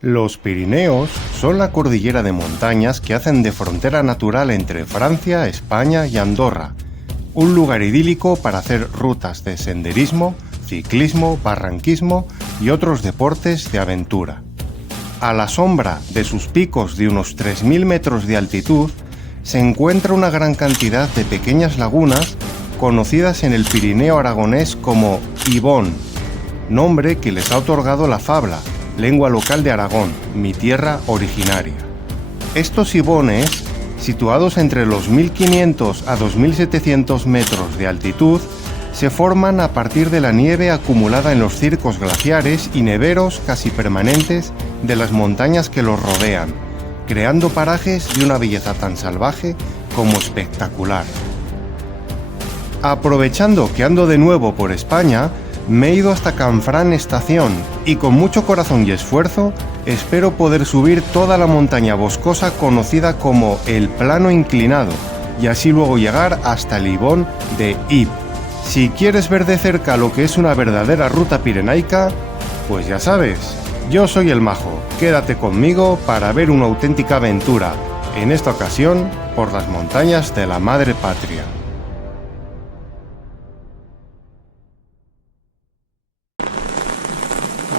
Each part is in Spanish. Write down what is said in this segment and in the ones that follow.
Los Pirineos son la cordillera de montañas que hacen de frontera natural entre Francia, España y Andorra, un lugar idílico para hacer rutas de senderismo, ciclismo, barranquismo y otros deportes de aventura. A la sombra de sus picos de unos 3.000 metros de altitud, se encuentra una gran cantidad de pequeñas lagunas conocidas en el Pirineo aragonés como ibón, nombre que les ha otorgado la fabla, lengua local de Aragón, mi tierra originaria. Estos ibones, situados entre los 1.500 a 2.700 metros de altitud, se forman a partir de la nieve acumulada en los circos glaciares y neveros casi permanentes de las montañas que los rodean, creando parajes de una belleza tan salvaje como espectacular. Aprovechando que ando de nuevo por España, me he ido hasta Canfrán estación y con mucho corazón y esfuerzo espero poder subir toda la montaña boscosa conocida como el Plano Inclinado y así luego llegar hasta el ibón de Ib. Si quieres ver de cerca lo que es una verdadera ruta pirenaica, pues ya sabes, yo soy el Majo, quédate conmigo para ver una auténtica aventura, en esta ocasión por las montañas de la Madre Patria.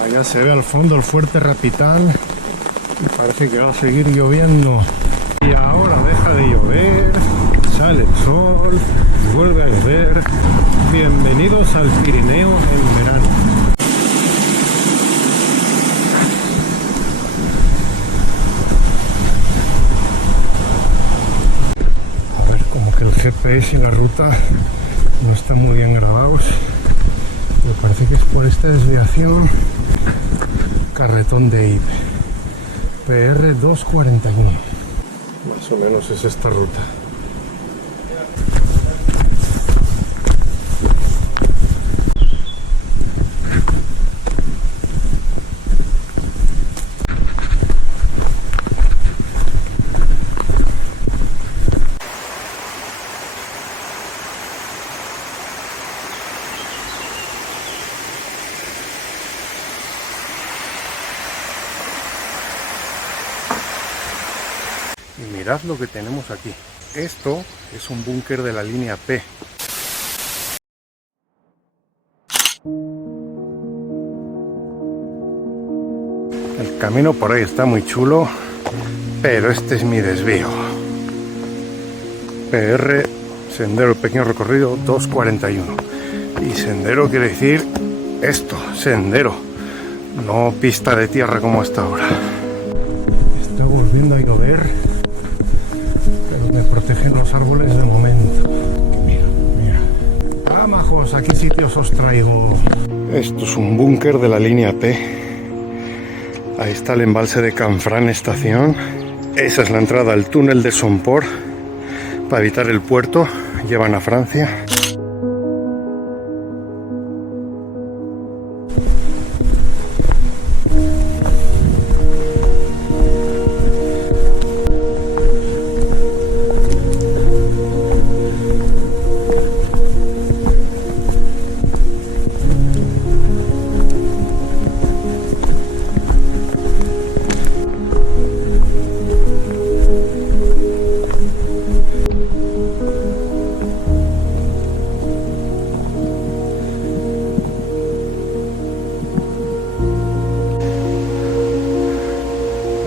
Allá se ve al fondo el fuerte Rapitán y parece que va a seguir lloviendo. Y ahora deja de llover, sale el sol y vuelve a llover. Bienvenidos al Pirineo en verano. A ver, como que el GPS y la ruta no están muy bien grabados. Me parece que es por esta desviación. Carretón de Ib, PR 241. Más o menos es esta ruta. Y mirad lo que tenemos aquí. Esto es un búnker de la línea P. El camino por ahí está muy chulo, pero este es mi desvío. PR, sendero pequeño recorrido 241. Y sendero quiere decir esto, sendero, no pista de tierra como hasta ahora. Está volviendo a llover. Me protegen los árboles de momento. Mira, mira. Ah, majos, ¿a qué sitios os traigo? Esto es un búnker de la línea P. Ahí está el embalse de Canfrán estación. Esa es la entrada al túnel de Somport. Para evitar el puerto, llevan a Francia.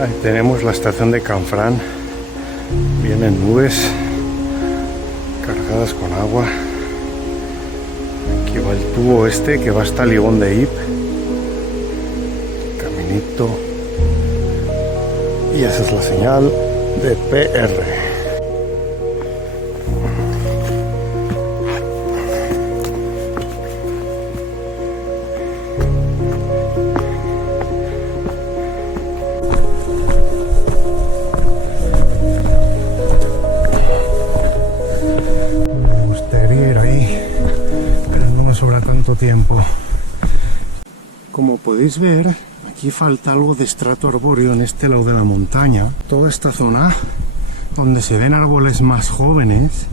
Ahí tenemos la estación de Canfrán. Vienen nubes cargadas con agua. Aquí va el tubo este que va hasta el ibón de Ib. Caminito. Y esa es la señal de PR. Tanto tiempo. Como podéis ver, aquí falta algo de estrato arbóreo en este lado de la montaña. Toda esta zona donde se ven árboles más jóvenes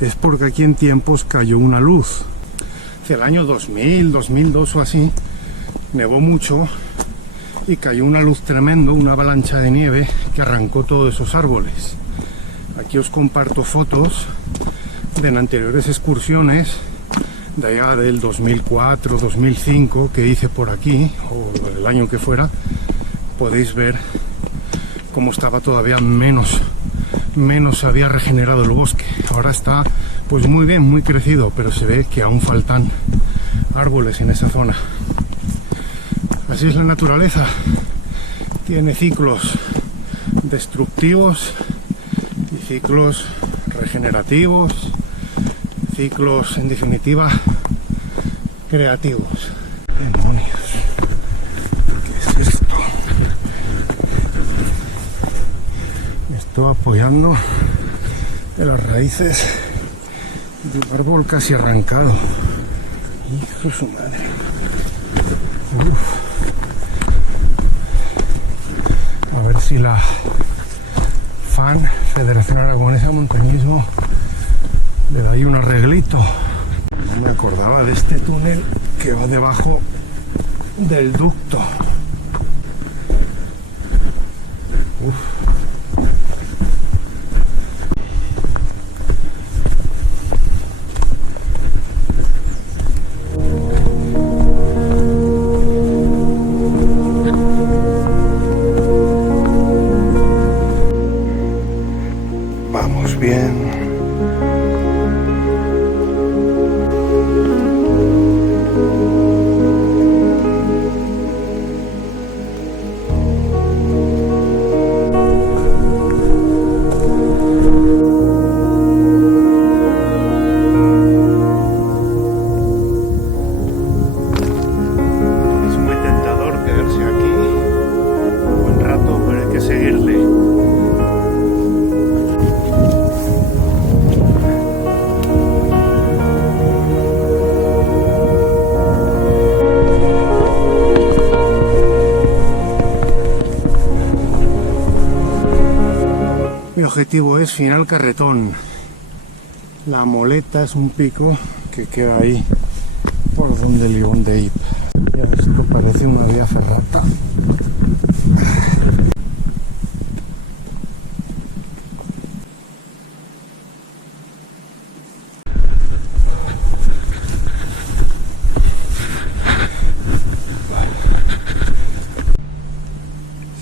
es porque aquí en tiempos cayó una luz. Hacia el año 2000, 2002 o así, nevó mucho y cayó una luz tremendo, una avalancha de nieve que arrancó todos esos árboles. Aquí os comparto fotos de en anteriores excursiones de allá del 2004, 2005 que hice por aquí, o el año que fuera. Podéis ver cómo estaba todavía menos se había regenerado el bosque. Ahora está pues muy bien, muy crecido, pero se ve que aún faltan árboles en esa zona. Así es la naturaleza, tiene ciclos destructivos y ciclos regenerativos, ciclos en definitiva creativos. Demonios, ¿qué es esto? Me estoy apoyando de las raíces de un árbol casi arrancado. Hijo de su madre. Uf. A ver si la FAN, Federación Aragonesa de Montañismo, le da ahí un arreglito. No me acordaba de este túnel que va debajo del ducto. Uf. Vamos bien. Mi objetivo es Final Carretón. La Moleta es un pico que queda ahí por donde el Ibón de Ip. Ya esto parece una vía ferrata.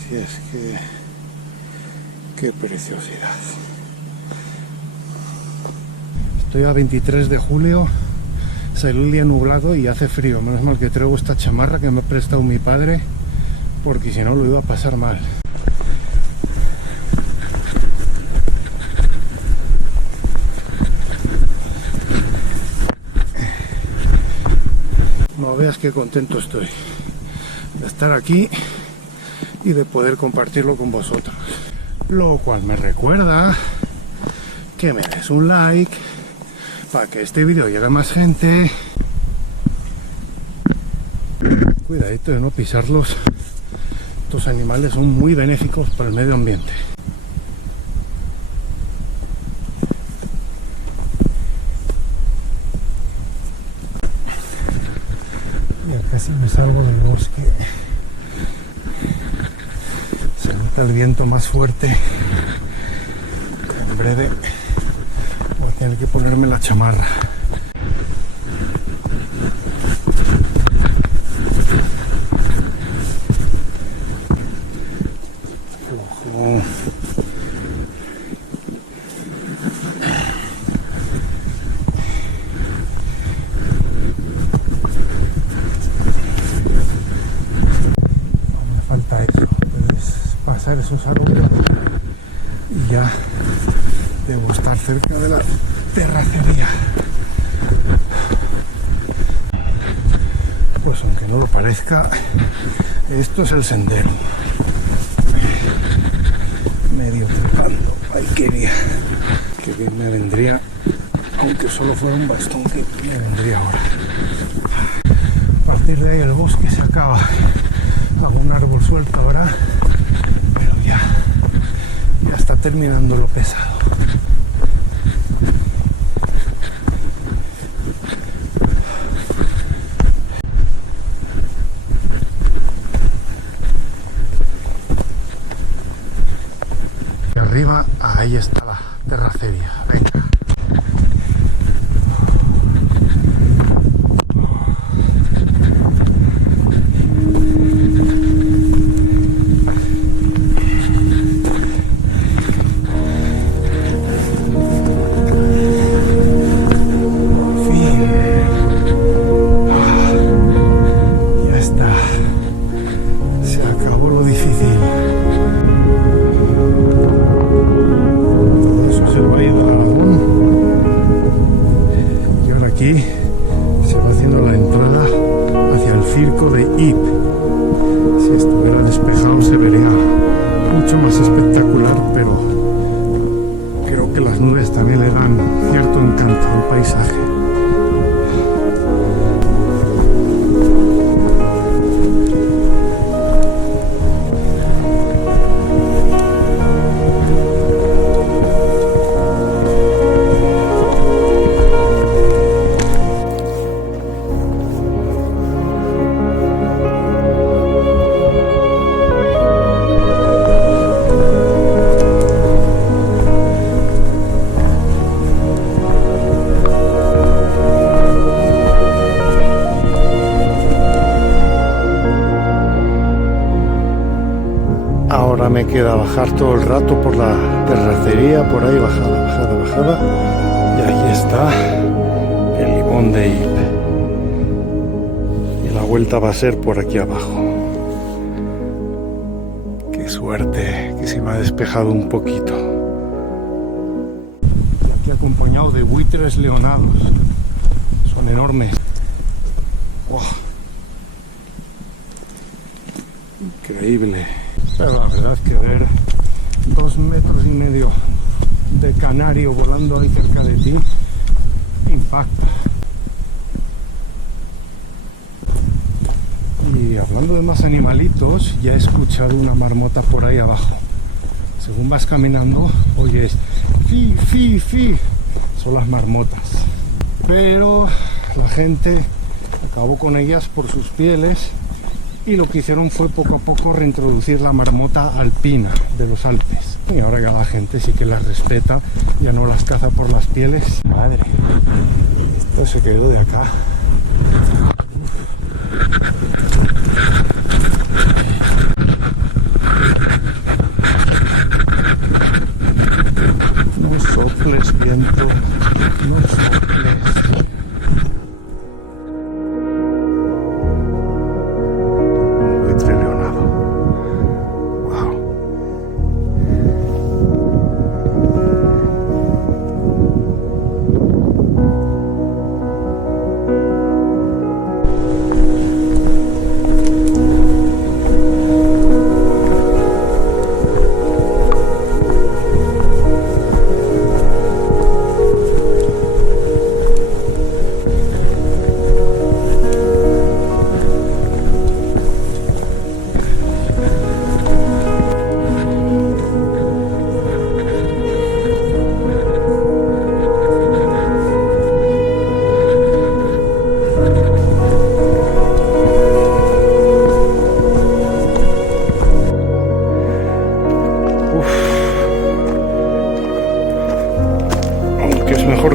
Si es que... ¡Qué preciosidad! Estoy a 23 de julio, salió el día nublado y hace frío. Menos mal que traigo esta chamarra que me ha prestado mi padre, porque si no lo iba a pasar mal. No veas qué contento estoy de estar aquí y de poder compartirlo con vosotros. Lo cual me recuerda que me des un like para que este vídeo llegue a más gente. Cuidadito de no pisarlos. Estos animales son muy benéficos para el medio ambiente. Ya casi me salgo del bosque. Se nota el viento más fuerte. En breve voy a tener que ponerme la chamarra. Ojo. No me falta eso, es pasar esos árboles y ya debo estar cerca de la terracería. Pues aunque no lo parezca, esto es el sendero. Medio trepando, ahí quería. Que bien me vendría, aunque solo fuera un bastón, que me vendría ahora. A partir de ahí el bosque se acaba. Algún árbol suelto ahora, pero ya está terminando lo pesado. arriba, ahí está la terracería. Venga. Aquí se va haciendo la entrada hacia el circo de Ypres. Si estuviera despejado se vería mucho más espectacular, pero creo que las nubes también le dan cierto encanto al paisaje. Ahora me queda bajar todo el rato por la terracería, por ahí, bajada. Y ahí está el limón de Ypres. Y la vuelta va a ser por aquí abajo. Qué suerte que se me ha despejado un poquito. Y aquí acompañado de buitres leonados. Son enormes. ¡Wow! Increíble. Pero la verdad es que ver 2,5 metros de canario volando ahí cerca de ti impacta. Y hablando de más animalitos, ya he escuchado una marmota por ahí abajo. Según vas caminando, oyes fi, fi, fi. Son las marmotas. Pero la gente acabó con ellas por sus pieles. Y lo que hicieron fue poco a poco reintroducir la marmota alpina de los Alpes. Y ahora ya la gente sí que las respeta, ya no las caza por las pieles. Madre, esto se quedó de acá. No soples, viento, no soples.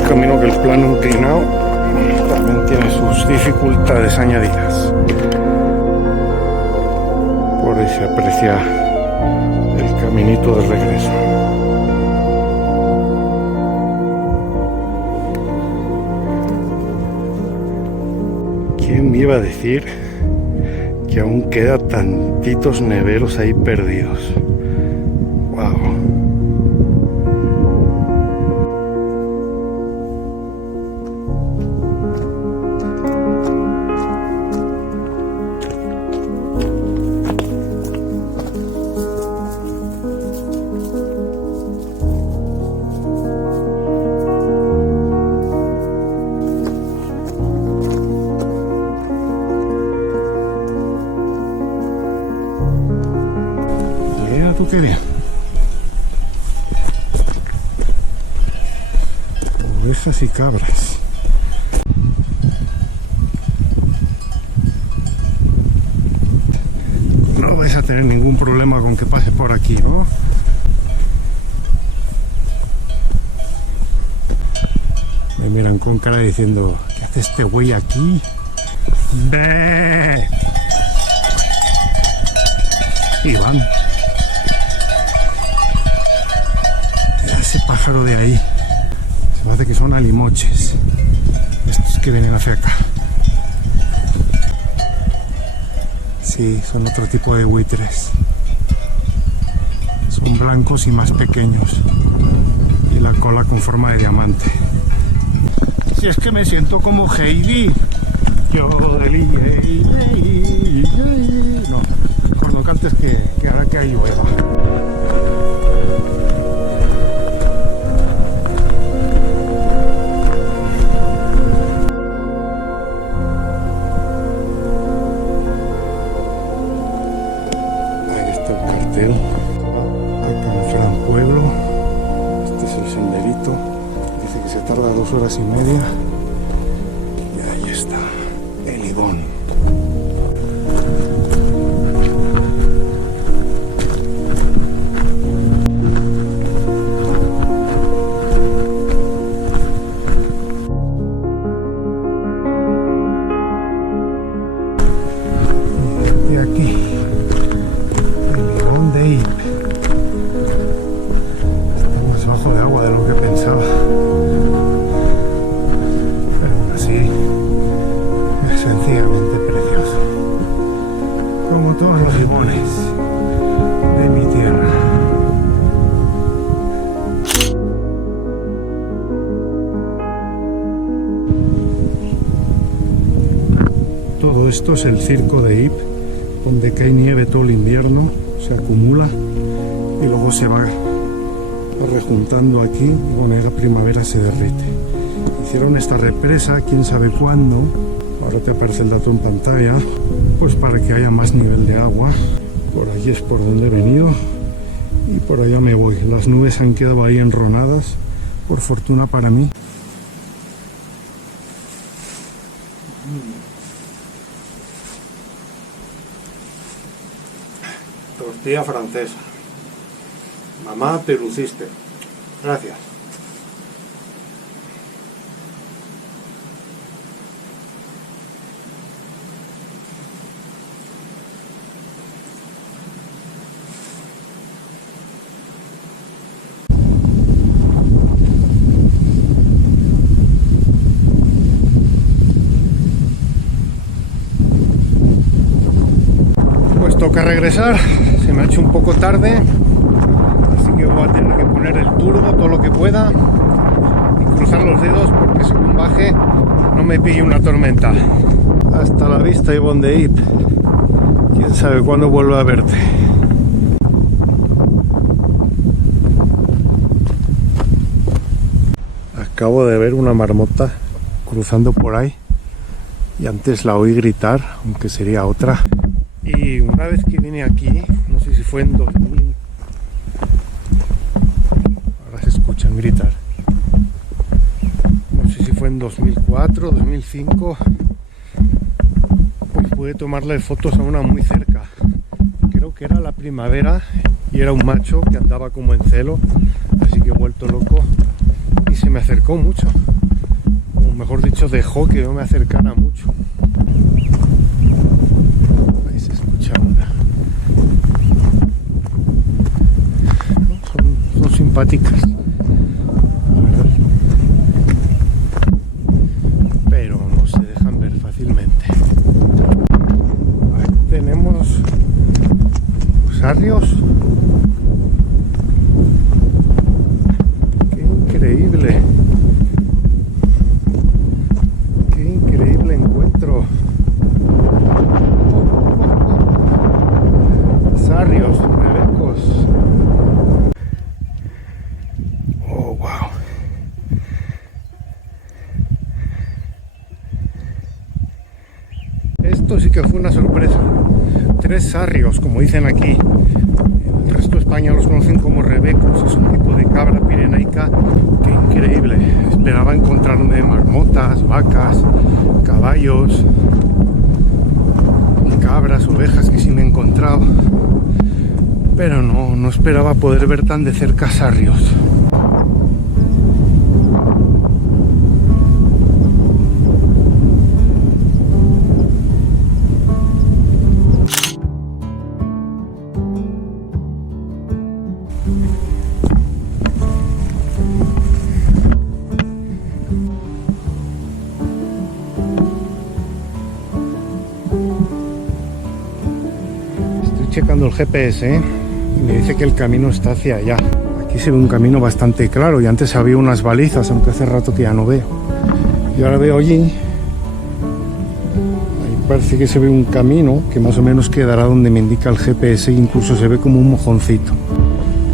Camino que el plano inclinado también tiene sus dificultades añadidas. Por ahí se aprecia el caminito de regreso. ¿Quién me iba a decir que aún queda tantitos neveros ahí perdidos? Wow. Tú qué bien. Ovejas y cabras. No vais a tener ningún problema con que pase por aquí, ¿no? Me miran con cara diciendo, ¿qué hace este güey aquí? ¡Bé! Y van. Ese pájaro de ahí. Se me hace que son alimoches. Estos que vienen hacia acá. Sí, son otro tipo de buitres. Son blancos y más pequeños. Y la cola con forma de diamante. Si es que me siento como Heidi. Yo no, mejor no cantes que hará que ahí llueva. Ahí está el cartel. Acá en Fran Pueblo. Este es el senderito. Dice que se tarda 2 horas y media. Y ahí está. El Ibón. Y aquí, el Ibón de Ip. Está más bajo de agua de lo que pensaba. Pero aún así, es sencillamente precioso. Como todos los Ibones de mi tierra. Todo esto es el circo de Ip, donde cae nieve todo el invierno, se acumula y luego se va rejuntando aquí y cuando llega primavera se derrite. Hicieron esta represa, quién sabe cuándo, ahora te aparece el dato en pantalla, pues para que haya más nivel de agua. Por allí es por donde he venido y por allá me voy. Las nubes han quedado ahí enronadas, por fortuna para mí. Tortilla francesa. Mamá, te luciste. Gracias. Pues toca regresar. Se me ha hecho un poco tarde. Así que voy a tener que poner el turbo todo lo que pueda y cruzar los dedos porque según baje no me pille una tormenta. Hasta la vista, Ibón de Ip. Quién sabe cuándo vuelvo a verte. Acabo de ver una marmota cruzando por ahí y antes la oí gritar, aunque sería otra. Y una vez que vine aquí, no sé si fue en 2000, ahora se escuchan gritar, no sé si fue en 2004, 2005, pues pude tomarle fotos a una muy cerca. Creo que era la primavera y era un macho que andaba como en celo, así que he vuelto loco y se me acercó mucho, o mejor dicho dejó que yo me acercara mucho. Son simpáticas, la verdad, pero no se dejan ver fácilmente. Ahí tenemos los arrios. ¡Qué increíble! ¡Qué increíble encuentro! Sarrios, rebecos. Oh, wow. Esto sí que fue una sorpresa. 3 sarrios, como dicen aquí. El resto de España los conocen como rebecos. Es un tipo de cabra pirenaica que increíble. Esperaba encontrarme marmotas, vacas, caballos, cabras, ovejas, que sí me he encontrado. Pero no esperaba poder ver tan de cerca sarrios. checando el GPS, y me dice que el camino está hacia allá. Aquí se ve un camino bastante claro y antes había unas balizas, aunque hace rato que ya no veo. Y ahora veo allí, ahí parece que se ve un camino que más o menos quedará donde me indica el GPS, e incluso se ve como un mojoncito.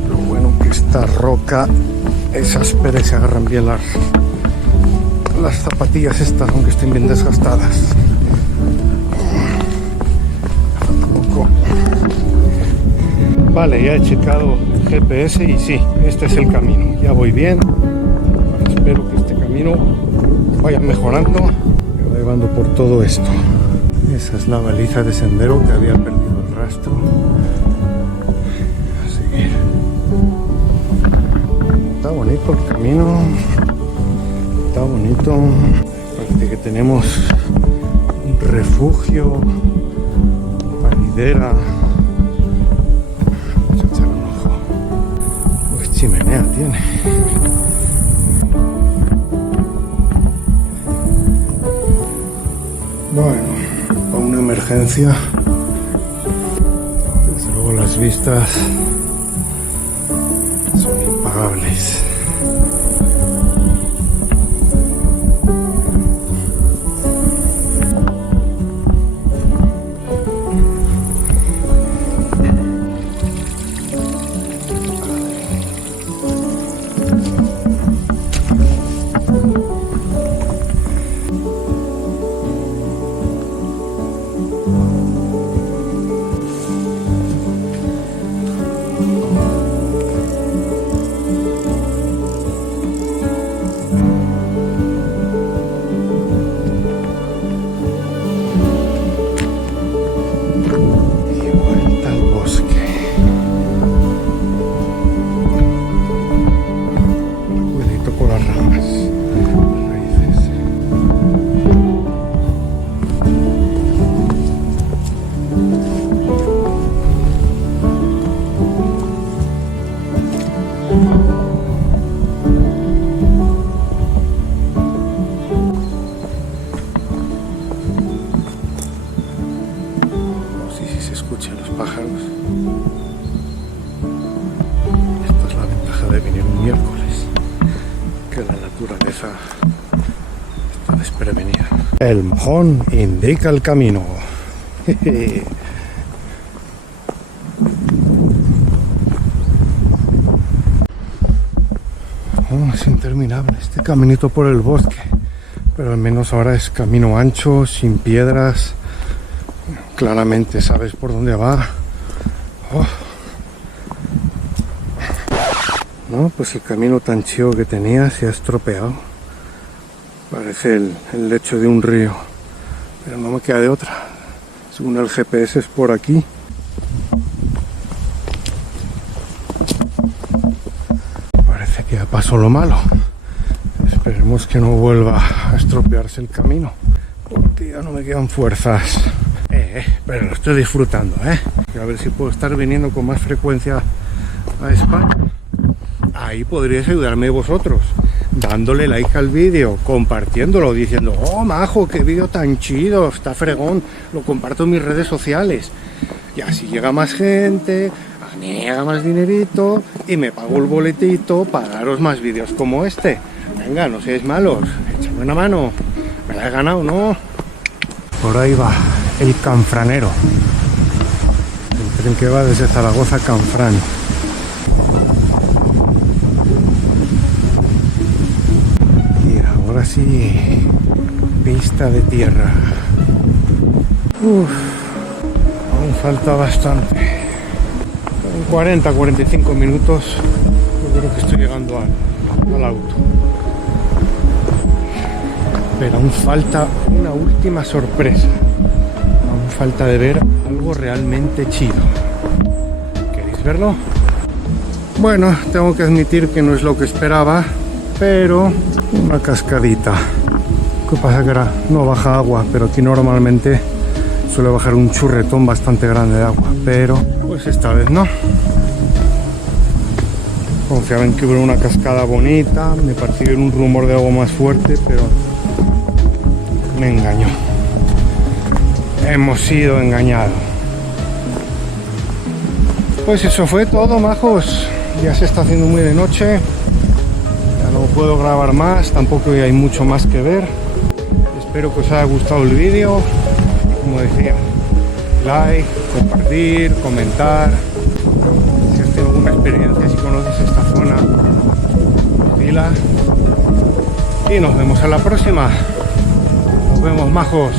Lo bueno que esta roca es áspera y se agarran bien las zapatillas estas, aunque estén bien desgastadas. Vale, ya he checado el GPS y sí, este es el camino. Ya voy bien. Espero que este camino vaya mejorando. Me voy llevando por todo esto. Esa es la baliza de sendero que había perdido el rastro. A seguir. Está bonito el camino. Está bonito. Parece que tenemos un refugio, paridera. Vamos a echar un ojo. Pues chimenea tiene. Bueno, para una emergencia, desde luego las vistas son impagables. Pájaros. Esta es la ventaja de venir un miércoles, que la naturaleza está desprevenida. El mojón indica el camino. Oh, es interminable este caminito por el bosque, pero al menos ahora es camino ancho, sin piedras. Claramente sabes por dónde va. Oh. No, pues el camino tan chido que tenía se ha estropeado. Parece el lecho de un río, pero no me queda de otra. Según el GPS es por aquí. Parece que ya pasó lo malo. Esperemos que no vuelva a estropearse el camino, porque ya no me quedan fuerzas. Pero lo estoy disfrutando, A ver si puedo estar viniendo con más frecuencia a España. Ahí podríais ayudarme vosotros, dándole like al vídeo, compartiéndolo, diciendo: oh, majo, qué vídeo tan chido, está fregón, lo comparto en mis redes sociales. Y así llega más gente, me llega más dinerito y me pago el boletito para daros más vídeos como este. Venga, no seáis malos, echadme una mano, me la he ganado, ¿no? Por ahí va el Canfranero, el tren que va desde Zaragoza a Canfrán. Y ahora sí, pista de tierra. Aún falta bastante. En 40-45 minutos yo creo que estoy llegando al auto. Pero aún falta una última sorpresa. Aún falta de ver algo realmente chido. ¿Queréis verlo? Bueno, tengo que admitir que no es lo que esperaba, pero una cascadita. Lo que pasa que ahora no baja agua, pero aquí normalmente suele bajar un churretón bastante grande de agua, pero pues esta vez no. Confiaba en que hubiera una cascada bonita, me pareció que era un rumor de agua más fuerte, pero me engañó. Hemos sido engañados. Pues eso fue todo, majos. Ya se está haciendo muy de noche. Ya no puedo grabar más, tampoco hay mucho más que ver. Espero que os haya gustado el vídeo. Como decía, like, compartir, comentar. Si has tenido alguna experiencia, si conoces esta zona, dila. Y nos vemos en la próxima. Nos vemos, majos.